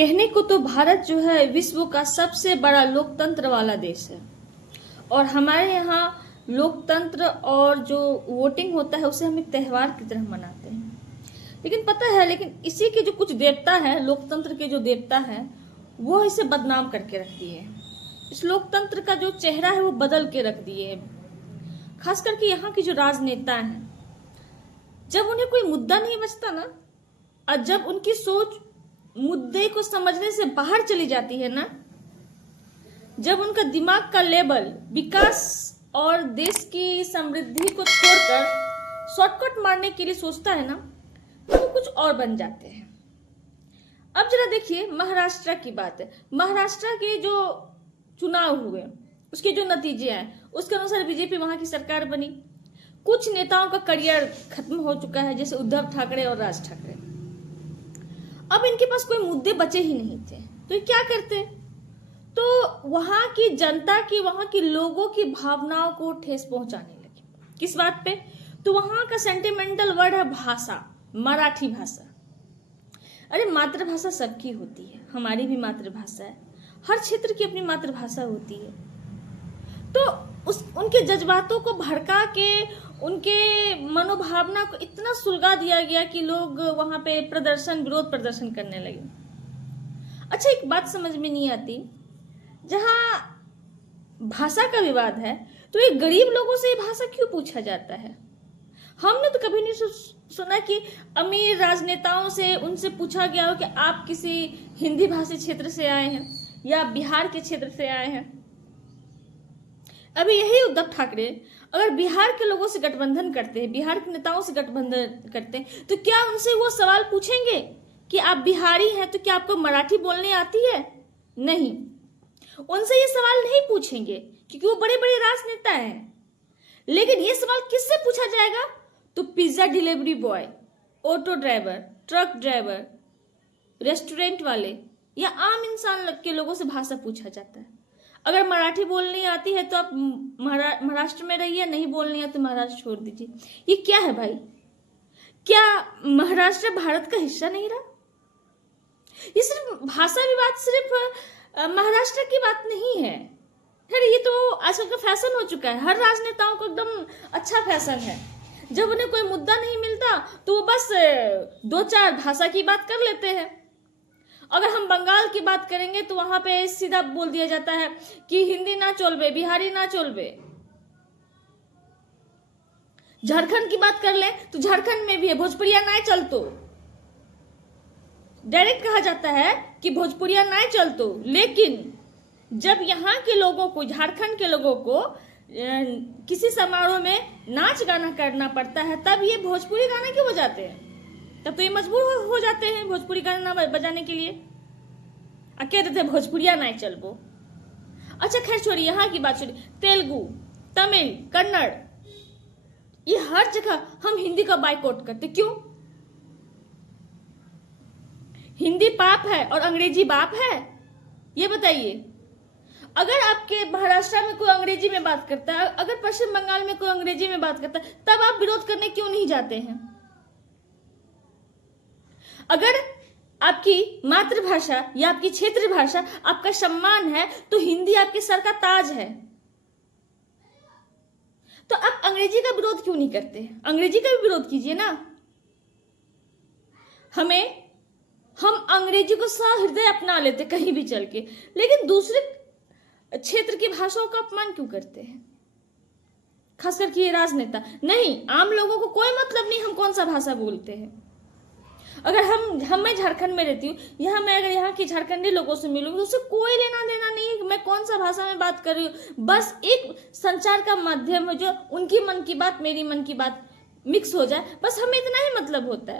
कहने को तो भारत जो है विश्व का सबसे बड़ा लोकतंत्र वाला देश है और हमारे यहाँ लोकतंत्र और जो वोटिंग होता है उसे हम एक त्योहार की तरह मनाते हैं। लेकिन पता है, लेकिन इसी के जो कुछ देवता है, लोकतंत्र के जो देवता है, वो इसे बदनाम करके रख दिए है। इस लोकतंत्र का जो चेहरा है वो बदल के रख दिए है। खास करके यहाँ के जो राजनेता हैं, जब उन्हें कोई मुद्दा नहीं बचता ना, और जब उनकी सोच मुद्दे को समझने से बाहर चली जाती है ना, जब उनका दिमाग का लेवल विकास और देश की समृद्धि को छोड़कर शॉर्टकट मारने के लिए सोचता है ना, तो वो कुछ और बन जाते हैं। अब जरा देखिए महाराष्ट्र की बात है। महाराष्ट्र के जो चुनाव हुए, उसके जो नतीजे आए, उसके अनुसार बीजेपी वहां की सरकार बनी। कुछ नेताओं का करियर खत्म हो चुका है, जैसे उद्धव ठाकरे और राज ठाकरे। अब इनके पास कोई मुद्दे बचे ही नहीं थे, तो ये क्या करते? तो वहां की जनता की, वहां के लोगों की भावनाओं को ठेस पहुंचाने लगे। किस बात पे? तो वहां का सेंटिमेंटल वर्ड है भाषा, मराठी भाषा। अरे मातृभाषा सबकी होती है, हमारी भी मातृभाषा है, हर क्षेत्र की अपनी मातृभाषा होती है। तो उनके जज्बातों को भड़का के, उनके मनोभावना को इतना सुलगा दिया गया कि लोग वहां पे विरोध प्रदर्शन करने लगे। अच्छा, एक बात समझ में नहीं आती, जहां भाषा का विवाद है तो ये गरीब लोगों से ये भाषा क्यों पूछा जाता है? हमने तो कभी नहीं सुना कि अमीर राजनेताओं से उनसे पूछा गया हो कि आप किसी हिंदी भाषी क्षेत्र से आए हैं या बिहार के क्षेत्र से आए हैं। अभी यही उद्धव ठाकरे अगर बिहार के लोगों से गठबंधन करते हैं, बिहार के नेताओं से गठबंधन करते हैं, तो क्या उनसे वो सवाल पूछेंगे कि आप बिहारी हैं तो क्या आपको मराठी बोलने आती है? नहीं, उनसे ये सवाल नहीं पूछेंगे क्योंकि वो बड़े बड़े राजनेता हैं। लेकिन ये सवाल किससे पूछा जाएगा? तो pizza delivery boy, auto driver, truck driver, restaurant वाले या आम इंसान के लोगों से भाषा पूछा जाता है। अगर मराठी बोलनी आती है तो आप महाराष्ट्र में रहिए, नहीं बोलनी है तो महाराष्ट्र छोड़ दीजिए। ये क्या है भाई? क्या महाराष्ट्र भारत का हिस्सा नहीं रहा? ये सिर्फ भाषा विवाद सिर्फ महाराष्ट्र की बात नहीं है। खैर, ये तो आजकल का फैशन हो चुका है, हर राजनेताओं को एकदम अच्छा फैशन है। जब उन्हें कोई मुद्दा नहीं मिलता तो वो बस दो चार भाषा की बात कर लेते हैं। अगर हम बंगाल की बात करेंगे तो वहां पे सीधा बोल दिया जाता है कि हिंदी ना चलबे, बिहारी ना चलबे। झारखंड की बात कर ले तो झारखंड में भी है भोजपुरिया ना चलतो। डायरेक्ट कहा जाता है कि भोजपुरिया ना चलतो। लेकिन जब यहाँ के लोगों को, झारखंड के लोगों को किसी समारोह में नाच गाना करना पड़ता है, तब ये भोजपुरी गाना क्यों बजाते हैं? तब तो ये मजबूर हो जाते हैं भोजपुरी गाना बजाने के लिए। कहते थे भोजपुरिया नहीं चलबो। अच्छा खैर छोड़िए, यहाँ की बात छोड़िए। तेलुगु, तमिल, कन्नड़, ये हर जगह हम हिंदी का बाइकआउट करते। क्यों? हिंदी पाप है और अंग्रेजी बाप है? ये बताइए। अगर आपके महाराष्ट्र में कोई अंग्रेजी में बात करता है, अगर पश्चिम बंगाल में कोई अंग्रेजी में बात करता है, तब आप विरोध करने क्यों नहीं जाते हैं? अगर आपकी मातृभाषा या आपकी क्षेत्रीय भाषा आपका सम्मान है तो हिंदी आपके सर का ताज है। तो आप अंग्रेजी का विरोध क्यों नहीं करते? अंग्रेजी का भी विरोध कीजिए ना। हम अंग्रेजी को सहृदय अपना लेते कहीं भी चल के, लेकिन दूसरे क्षेत्र की भाषाओं का अपमान क्यों करते हैं? खास करके ये राजनेता। नहीं, आम लोगों को कोई मतलब नहीं हम कौन सा भाषा बोलते हैं। अगर मैं झारखंड में रहती हूँ, मैं अगर यहाँ की झारखंडी लोगों से मिलूंगी तो उससे कोई लेना देना नहीं है मैं कौन सा भाषा में बात कर रही हूँ। बस एक संचार का माध्यम है जो उनकी मन की बात, मेरी मन की बात मिक्स हो जाए, बस हमें इतना ही मतलब होता है।